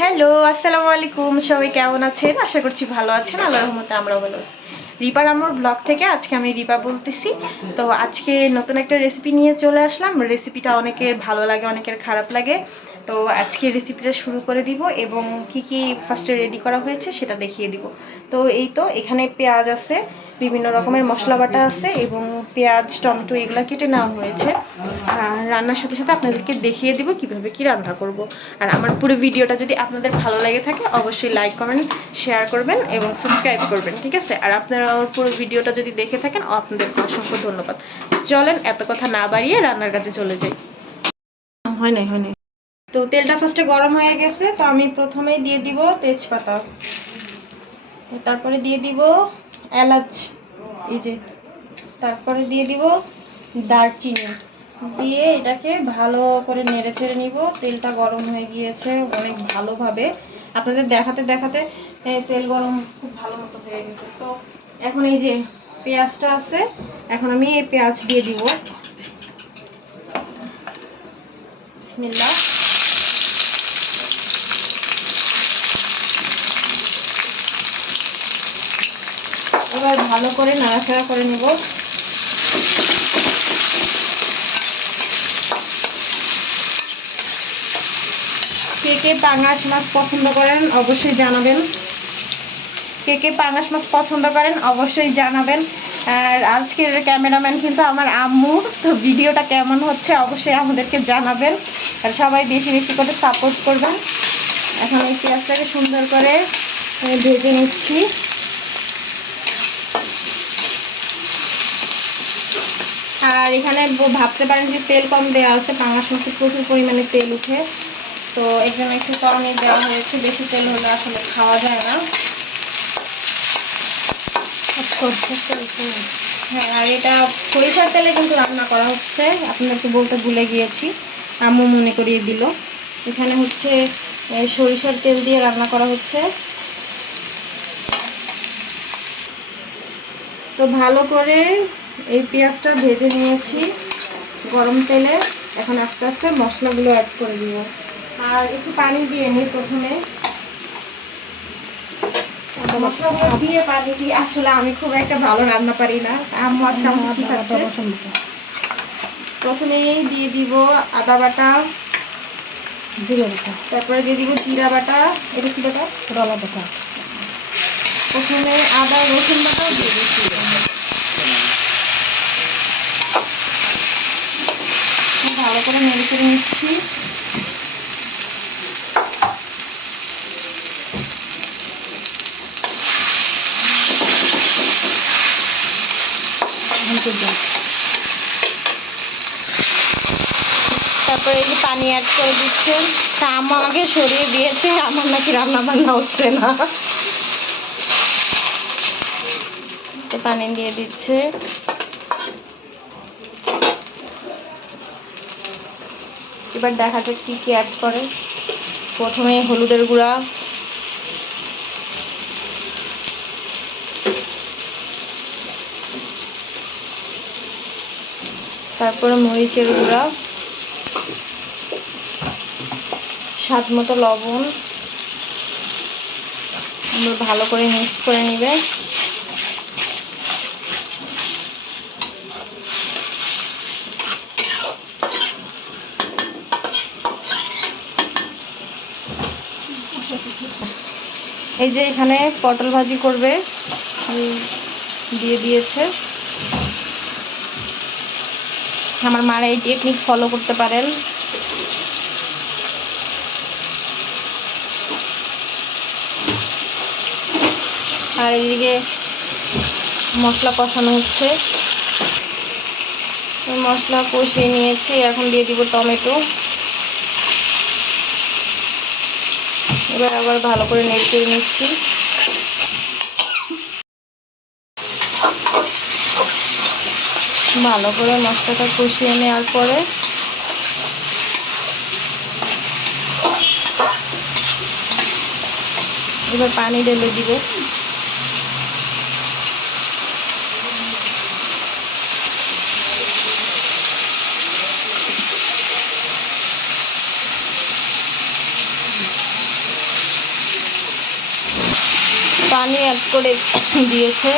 Hello আসসালামু আলাইকুম। সবাই কেমন আছেন? আশা করছি ভালো আছেন। আল্লাহ রহমতে আমরাও ভালো আছি। রিপার আমার ব্লগ থেকে আজকে আমি রিপা বলতেছি। তো আজকে নতুন একটা রেসিপি নিয়ে চলে আসলাম। রেসিপিটা অনেকের ভালো লাগে, অনেকের খারাপ লাগে। তো আজকে রেসিপিটা শুরু করে দিব এবং কি কি ফার্স্টে রেডি করা হয়েছে সেটা দেখিয়ে দিব। তো এই তো, এখানে পেঁয়াজ আছে, বিভিন্ন রকমের মশলা বাটা আছে এবং পেঁয়াজ, টমেটো এগুলো কেটে নেওয়া হয়েছে। আর রান্নার সাথে সাথে আপনাদেরকে দেখিয়ে দিব কীভাবে কি রান্না করব। আর আমার পুরো ভিডিওটা যদি আপনাদের ভালো লেগে থাকে, অবশ্যই লাইক কমেন্ট শেয়ার করবেন এবং সাবস্ক্রাইব করবেন, ঠিক আছে? আর আপনারা আমার পুরো ভিডিওটা যদি দেখে থাকেন, আপনাদেরকে অসংখ্য ধন্যবাদ। চলেন, এত কথা না বাড়িয়ে রান্নার কাছে চলে যাই। হয় নাই হয় নাই। তো তেলটা ফার্স্টে গরম হয়ে গেছে, তো আমি প্রথমেই দিয়ে দিব তেজপাতা। তারপরে দিয়ে দিব এলাচ, এই যে। তারপরে দিয়ে দিব দারচিনি। দিয়ে এটাকে ভালো করে নেড়ে চেড়ে নিব। তেলটা গরম হয়ে গিয়েছে অনেক ভালোভাবে। আপনাদের দেখাতে দেখাতে তেল গরম খুব ভালো মতো হয়ে গেছে। তো এখন এই যে পেঁয়াজটা আছে, এখন আমি এই পেঁয়াজ দিয়ে দিব। এবার ভালো করে নাড়াচাড়া করে নেব। কে কে পাঙাশ মাছ পছন্দ করেন অবশ্যই জানাবেন। কে কে পাঙাশ মাছ পছন্দ করেন অবশ্যই জানাবেন। আর আজকের ক্যামেরাম্যান কিন্তু আমার আম্মু, তো ভিডিওটা কেমন হচ্ছে অবশ্যই আমাদেরকে জানাবেন। আর সবাই বেশি বেশি করে সাপোর্ট করবেন। এখন এই পেঁয়াজটাকে সুন্দর করে ভেজে নিচ্ছি। আর এখানে ভাবতে পারেন যে তেল কম দেওয়া আছে পাঙাশ মাছে প্রচুর পরিমাণে তেল উঠে। তো এর জন্য একটু কমই দেওয়া হয়েছে বেশি তেল হলে আসলে খাওয়া যায় না। হ্যাঁ আর এটা সরিষার তেলে কিন্তু রান্না করা হচ্ছে। আপনাদেরকে বলতে ভুলে গিয়েছি। আম্মু মনে করিয়ে দিল। এখানে হচ্ছে সরিষার তেল দিয়ে রান্না করা হচ্ছে। তো ভালো করে এই পেঁয়াজটা ভেজে নিয়েছি গরম তেলে। এখন আস্তে আস্তে মশলাগুলো অ্যাড করে দিব আর একটু পানি দিয়ে নিই প্রথমে। মশলাগুলো দিয়ে পানি দিয়ে আসলে আমি খুব একটা ভালো রান্না পারি না। আম্মু আজকে আমাকে শিখাচ্ছে। প্রথমেই দিয়ে দিব আদা বাটা। জিরে বাটা। তারপরে দিয়ে দিব জিরা বাটা। এটা কি বাটা? রলা বাটা। প্রথমে আদা রসুন বাটাও দিয়ে দিচ্ছি ভালো করে নেড়ে করে নিচ্ছি। তারপরে এই যে পানি অ্যাড করে দিচ্ছেন তা আমাকে সরিয়ে দিয়েছে, আমার নাকি রান্না বান্না হচ্ছে না। পানি দিয়ে দিচ্ছে। এবার দেখা যাক কি কি অ্যাড করে। প্রথমে হলুদের গুঁড়া। তারপরে মরিচের গুঁড়া। স্বাদ মতো লবণ। ভালো করে মিক্স করে নিবে। এই যে এখানে পটল ভাজি করবে। দিয়ে দিয়েছে। আমার মারা এই টেকনিক ফলো করতে পারেন। আর এইদিকে মশলা কষানো হচ্ছে। মশলা কষিয়ে নিয়েছি, এখন দিয়ে দিব টমেটো। এবার আবার ভালো করে নেড়ে নিচ্ছি। ভালো করে মশলাটা কষিয়ে নেওয়ার পরে এবার পানি ঢেলে দিব। পানি অ্যাড করে দিয়েছে।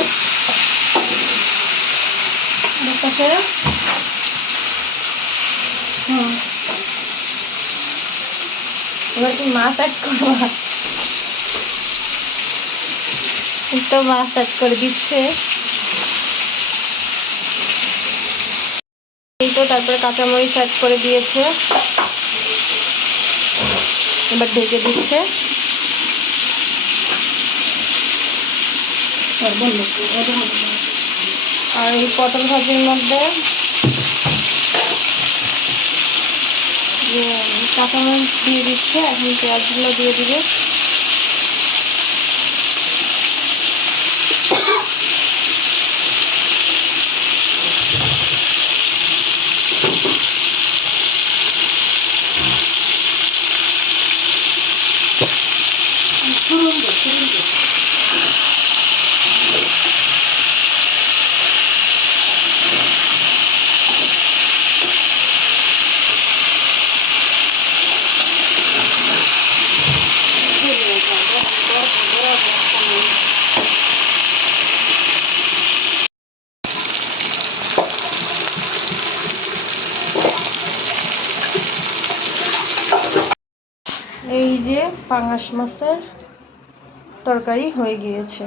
করে দিচ্ছে। তারপরে কাঁচামরিচ অ্যাড করে দিয়েছে। এবার ঢেকে দিচ্ছে। আর এই পটল ভাজির মধ্যে কাঁচামরিচ দিয়ে দিচ্ছে এখন পেঁয়াজগুলো দিয়ে দিবে এই যে পাঙাশ মাছের তরকারি হয়ে গিয়েছে।